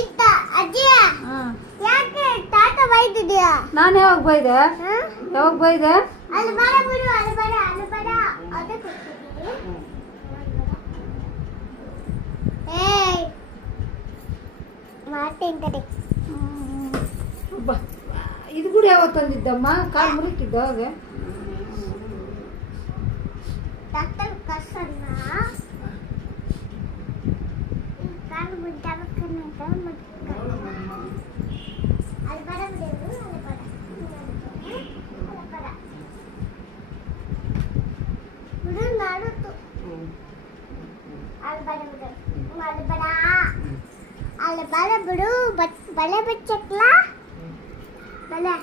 ಇತ್ತ ಅಜ್ಜಿ ಯಾಕೆ ತಾತ ಬೈದಿದ್ಯಾ? ನಾನು ಯಾವಾಗ ಬೈದೆ? ಯಾವಾಗ ಬೈದೆ? ಅಲ್ಲಿ ಬರ ಬಿಡು, ಅಲ್ಲಿ ಬರ ಅದೇ ಕೊಡ್ತಿದ್ದೀನಿ. ಏಯ್ ಮಾಡ್ತೀನಿ ತಡಿ. ಇದು ಕೂಡ ಯಾವತ್ತು ತಂದಿದ್ದಮ್ಮ? ಕಾಲು ಮುರಿತಿದ್ದ ಅವಾಗ? ಡಾಕ್ಟರ್ ಕಸನ್ನ ಕಾಲು ಮುದ್ದಾಕನ್ನಂತ ಅಲ್ಲಿ ಬರ ಬಿಡು, ಅಲ್ಲಿ ಬರ ಬಿಡು ನಾಡುತ್ತು. ಅಲ್ಲಿ ಬರ ಬಿಡು, ಅಲ್ಲಿ ಬರ ಬಿಡು, ಬಲೆ ಬಚ್ಚಕ್ಲಾ ಬಲೆ